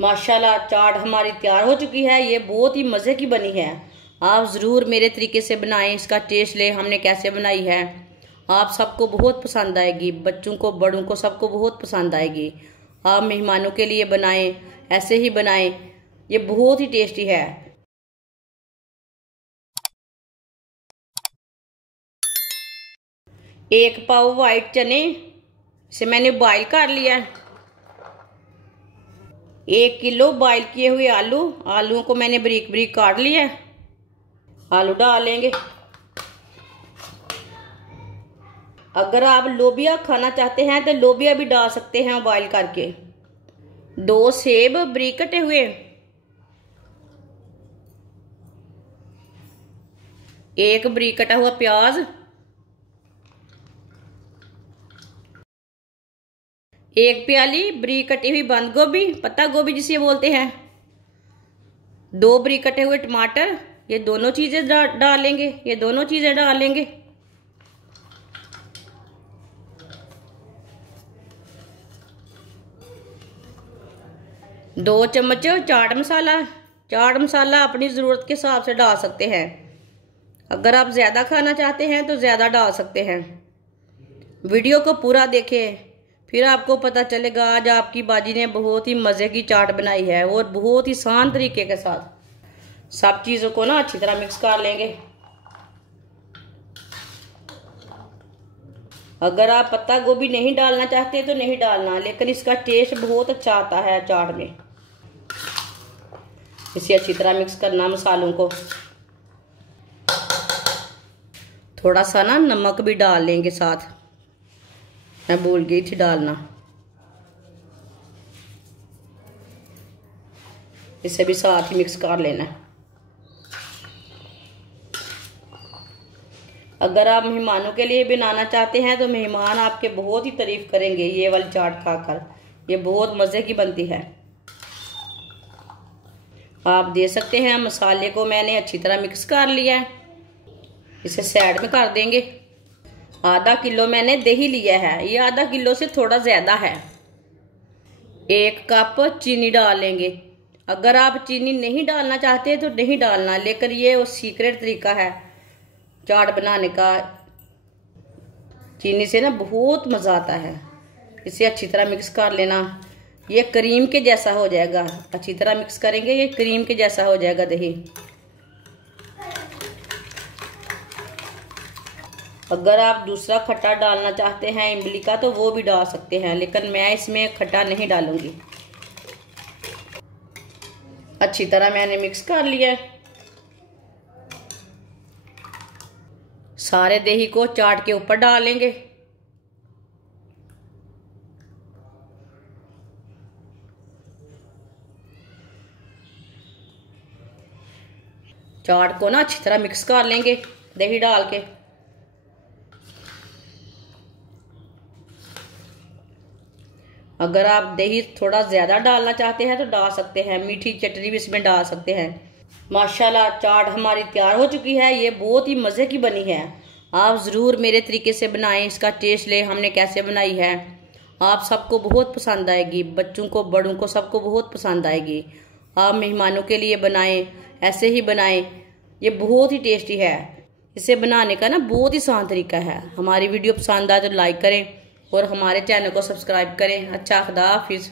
माशाल्लाह चाट हमारी तैयार हो चुकी है। ये बहुत ही मज़े की बनी है। आप ज़रूर मेरे तरीके से बनाएं, इसका टेस्ट लें हमने कैसे बनाई है। आप सबको बहुत पसंद आएगी, बच्चों को बड़ों को सबको बहुत पसंद आएगी। आप मेहमानों के लिए बनाएं, ऐसे ही बनाएं, ये बहुत ही टेस्टी है। एक पाव वाइट चने से मैंने बॉईल कर लिया है। 1 किलो बॉईल किए हुए आलूओं को मैंने बारीक बारीक काट लिया है। आलू डालेंगे। अगर आप लोबिया खाना चाहते हैं तो लोबिया भी डाल सकते हैं बॉईल करके। 2 सेब बारीक कटे हुए, 1 बारीक कटा हुआ प्याज, 1 प्याली बारीक कटी हुई बंद गोभी, पत्ता गोभी जिसे बोलते हैं, 2 बारीक कटे हुए टमाटर। ये दोनों चीजें डालेंगे, ये दोनों चीजें डालेंगे। दो चम्मच चाट मसाला। चाट मसाला अपनी ज़रूरत के हिसाब से डाल सकते हैं। अगर आप ज़्यादा खाना चाहते हैं तो ज़्यादा डाल सकते हैं। वीडियो को पूरा देखें, फिर आपको पता चलेगा आज आपकी बाजी ने बहुत ही मज़े की चाट बनाई है और बहुत ही आसान तरीके के साथ। सब चीज़ों को ना अच्छी तरह मिक्स कर लेंगे। अगर आप पत्ता गोभी नहीं डालना चाहते तो नहीं डालना, लेकिन इसका टेस्ट बहुत अच्छा आता है चाट में। इसे अच्छी तरह मिक्स करना मसालों को। थोड़ा सा ना नमक भी डाल लेंगे साथ, मैं भूल गई थी डालना। इसे भी साथ ही मिक्स कर लेना है। अगर आप मेहमानों के लिए बनाना चाहते हैं तो मेहमान आपके बहुत ही तारीफ करेंगे ये वाली चाट खाकर। ये बहुत मज़े की बनती है। आप दे सकते हैं। मसाले को मैंने अच्छी तरह मिक्स कर लिया है। इसे साइड में कर देंगे। आधा किलो मैंने दही लिया है, ये आधा किलो से थोड़ा ज़्यादा है। 1 कप चीनी डाल लेंगे। अगर आप चीनी नहीं डालना चाहते तो नहीं डालना, लेकिन ये वो सीक्रेट तरीका है चाट बनाने का। चीनी से ना बहुत मज़ा आता है। इसे अच्छी तरह मिक्स कर लेना। ये क्रीम के जैसा हो जाएगा। अच्छी तरह मिक्स करेंगे, ये क्रीम के जैसा हो जाएगा दही। अगर आप दूसरा खट्टा डालना चाहते हैं इमली का तो वो भी डाल सकते हैं, लेकिन मैं इसमें खट्टा नहीं डालूंगी। अच्छी तरह मैंने मिक्स कर लिया है। सारे दही को चाट के ऊपर डालेंगे। चाट को ना अच्छी तरह मिक्स कर लेंगे दही डाल के। अगर आप दही थोड़ा ज़्यादा डालना चाहते हैं तो डाल सकते हैं। मीठी चटनी भी इसमें डाल सकते हैं। माशाल्लाह चाट हमारी तैयार हो चुकी है। ये बहुत ही मज़े की बनी है। आप ज़रूर मेरे तरीके से बनाएं, इसका टेस्ट लें हमने कैसे बनाई है। आप सबको बहुत पसंद आएगी, बच्चों को बड़ों को सबको बहुत पसंद आएगी। आप मेहमानों के लिए बनाएं, ऐसे ही बनाएं, ये बहुत ही टेस्टी है। इसे बनाने का ना बहुत ही आसान तरीका है। हमारी वीडियो पसंद आए तो लाइक करें और हमारे चैनल को सब्सक्राइब करें। अच्छा, खुदा हाफिज़।